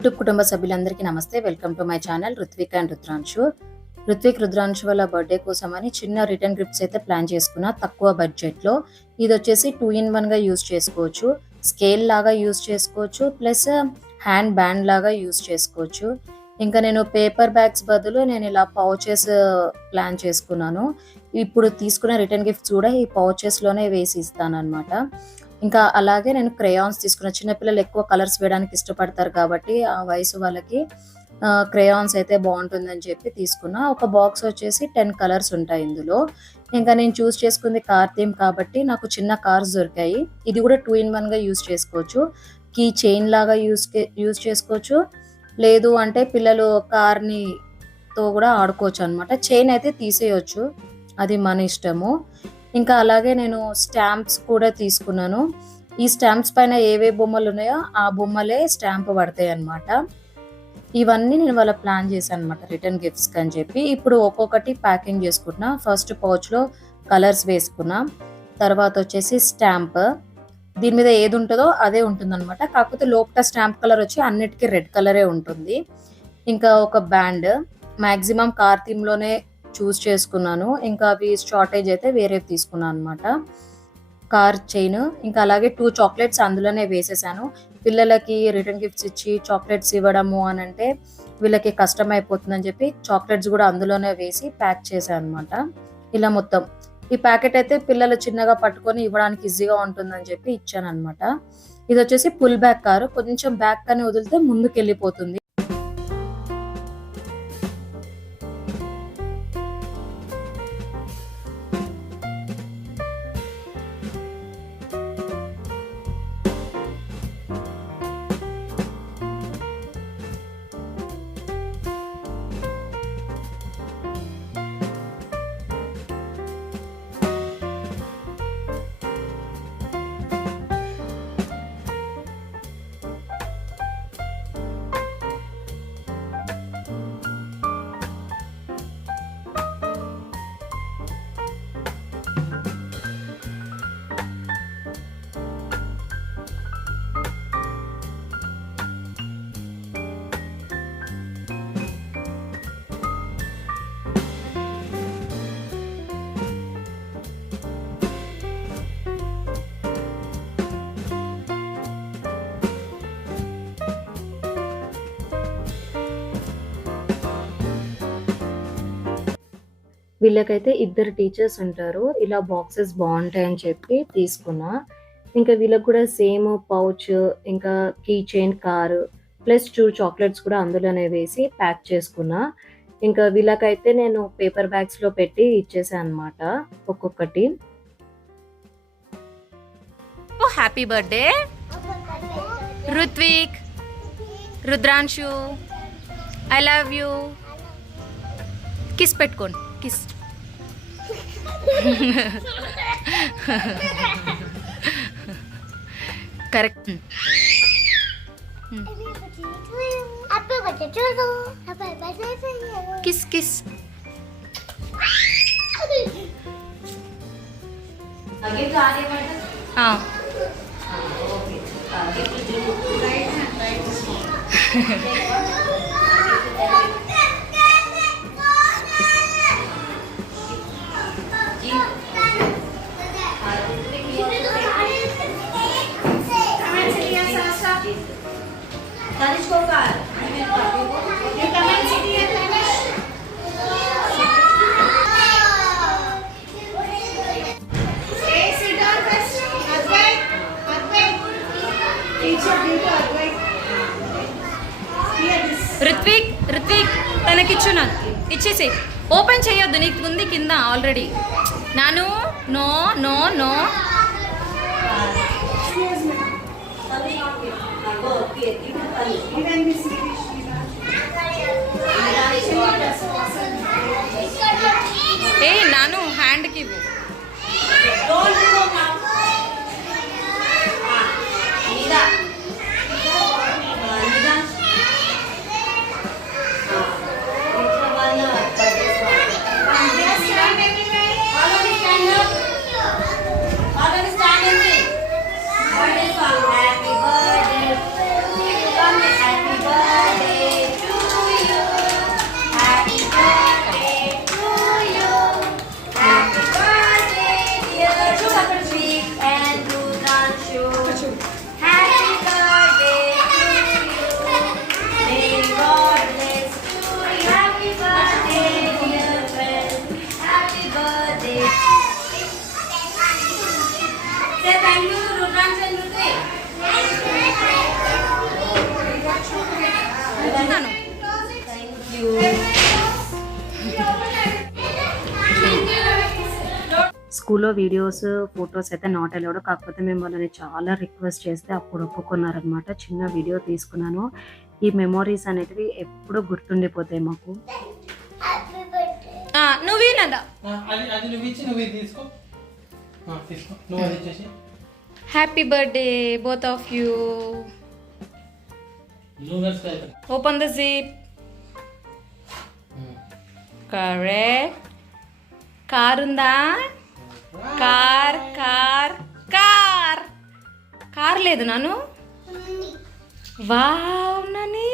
YouTube కుటుంబ సభ్యులందరికీ నమస్తే. Welcome to my channel Ruthvik and Rudranshu. Rudranshu వాళ్ళ బర్త్డే కోసం అని చిన్న రిటర్న్ గిఫ్ట్స్ అయితే ప్లాన్ చేసుకున్నా తక్కువ బడ్జెట్లో. ఇది వచ్చేసి 2 in 1 గా యూజ్ చేసుకోవచ్చు, స్కేల్ లాగా యూజ్ చేసుకోవచ్చు, ప్లస్ హ్యాండ్ బ్యాండ్ లాగా యూజ్ చేసుకోవచ్చు. ఇంకా నేను పేపర్ బ్యాగ్స్ బదులు నేను ఇలా పౌచెస్ ప్లాన్ చేసుకున్నాను. ఇప్పుడు తీసుకున్న రిటర్న్ గిఫ్ట్స్ కూడా ఈ పౌచెస్లోనే వేసి ఇస్తాను అనమాట. ఇంకా అలాగే నేను క్రేయాన్స్ తీసుకున్న. చిన్నపిల్లలు ఎక్కువ కలర్స్ వేయడానికి ఇష్టపడతారు కాబట్టి ఆ వయసు వాళ్ళకి క్రేయాన్స్ అయితే బాగుంటుందని చెప్పి తీసుకున్నా. ఒక బాక్స్ వచ్చేసి 10 కలర్స్ ఉంటాయి ఇందులో. ఇంకా నేను చూస్ చేసుకుంది కార్ థీమ్ కాబట్టి నాకు చిన్న కార్స్ దొరికాయి. ఇది కూడా 2 in 1 గా యూజ్ చేసుకోవచ్చు. కీ చైన్ లాగా యూజ్ చేసుకోవచ్చు, లేదు అంటే పిల్లలు కార్ని తో కూడా ఆడుకోవచ్చు అనమాట. చైన్ అయితే తీసేయచ్చు, అది మన ఇష్టము. ఇంకా అలాగే నేను స్టాంప్స్ కూడా తీసుకున్నాను. ఈ స్టాంప్స్ పైన ఏవే బొమ్మలు ఉన్నాయో ఆ బొమ్మలే స్టాంప్ పడతాయి అన్నమాట. ఇవన్నీ నేను వాళ్ళ ప్లాన్ చేశాను అనమాట రిటర్న్ గిఫ్ట్స్ అని చెప్పి. ఇప్పుడు ఒక్కొక్కటి ప్యాకింగ్ చేసుకుంటున్నా. ఫస్ట్ పౌచ్లో కలర్స్ వేసుకున్నా, తర్వాత వచ్చేసి స్టాంప్. దీని మీద ఏది ఉంటుందో అదే ఉంటుంది అనమాట, కాకపోతే లోపల స్టాంప్ కలర్ వచ్చి అన్నిటికీ రెడ్ కలరే ఉంటుంది. ఇంకా ఒక బ్యాండ్, మ్యాక్సిమం కార్ థీమ్లోనే చూస్ చేసుకున్నాను. ఇంకా అవి షార్టేజ్ అయితే వేరే తీసుకున్నాను అనమాట. కార్ చైన్, ఇంకా అలాగే 2 చాక్లెట్స్ అందులోనే వేసేసాను. పిల్లలకి రిటర్న్ గిఫ్ట్స్ ఇచ్చి చాక్లెట్స్ ఇవ్వడము అని అంటే వీళ్ళకి కష్టం అయిపోతుందని చెప్పి చాక్లెట్స్ కూడా అందులోనే వేసి ప్యాక్ చేశాను అనమాట. ఇలా మొత్తం ఈ ప్యాకెట్ అయితే పిల్లలు చిన్నగా పట్టుకొని ఇవ్వడానికి ఈజీగా ఉంటుందని చెప్పి ఇచ్చాను అనమాట. ఇది వచ్చేసి పుల్ బ్యాక్ కారు, కొంచెం బ్యాక్ అని వదిలితే ముందుకు వెళ్ళిపోతుంది. వీళ్ళకైతే 2 టీచర్స్ ఉంటారు. ఇలా బాక్సెస్ బాగుంటాయని చెప్పి తీసుకున్నా. ఇంకా వీళ్ళకి కూడా సేమ్ పౌచ్, ఇంకా key chain, car plus 2 chocolates కూడా అందులోనే వేసి ప్యాక్ చేసుకున్నా. ఇంకా వీళ్ళకైతే నేను పేపర్ బ్యాగ్స్లో పెట్టి ఇచ్చేసాను అనమాట ఒక్కొక్కటి. Happy birthday Ruthvik, Rudranshu, I love you. Kiss పెట్టుకోండి, kiss. Correct. Kiss kiss. Ruthvik తనకిచ్చున్నాను, ఇచ్చేసి. ఓపెన్ చేయొద్దు, నీకు ఉంది కింద ఆల్రెడీ. నాను నో నో నో. ఏ నాను హ్యాండ్కి ఇవ్వు. స్కూల్లో వీడియోస్, ఫొటోస్ అయితే నాట్ అలౌడ్. కాకపోతే మేము వాళ్ళని చాలా రిక్వెస్ట్ చేస్తే అప్పుడు ఒప్పుకున్నారనమాట. చిన్న వీడియో తీసుకున్నాను. ఈ మెమోరీస్ అనేటివి ఎప్పుడూ గుర్తుండిపోతాయి మాకు. నువ్వేనదా అది నువ్వు ఇచ్చి నువ్వు ఇది తీసుకో నువ్వు అది ఇచ్చేసి. Happy birthday both of you. Open the zip. Correct. Car ఉందా? కార్ కార్ కార్ కార్ లేదు నాను. వావ్ నాని.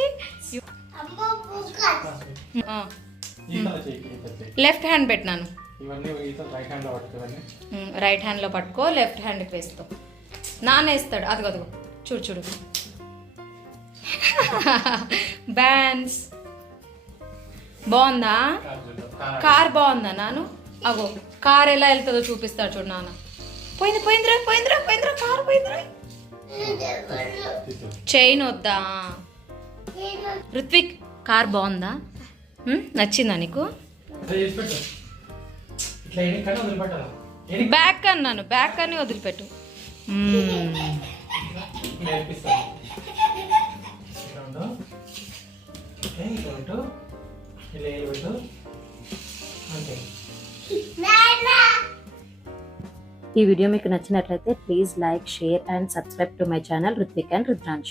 లెఫ్ట్ హ్యాండ్ పెట్టినాను. ఇవన్నీ రైట్ హ్యాండ్ లో పట్టుకోవాలి. రైట్ హ్యాండ్లో పట్టుకో, లెఫ్ట్ హ్యాండ్కి వేస్తావు. నాన్న వేస్తాడు. అదిగో అదిగో చూడు చూడు. బ్యాండ్స్ బాగుందా? కార్ బాగుందా నాను? అగో కార్ ఎలా వెళ్తుందో చూపిస్తాడు చూడు నాన్న. పోయింది పోయిందిరా పోయిందిరా పోయిందిరా కార్ పోయిందిరా. చైన్ వద్దా? రుత్విక్ కార్ బాగుందా? నచ్చిందా నీకు? బ్యాక్ అన్నాను, బ్యాక్ అని వదిలిపెట్టు. ఈ వీడియో మీకు నచ్చినట్లయితే please like, share and subscribe to my channel Ruthvik and రుద్రాంశు.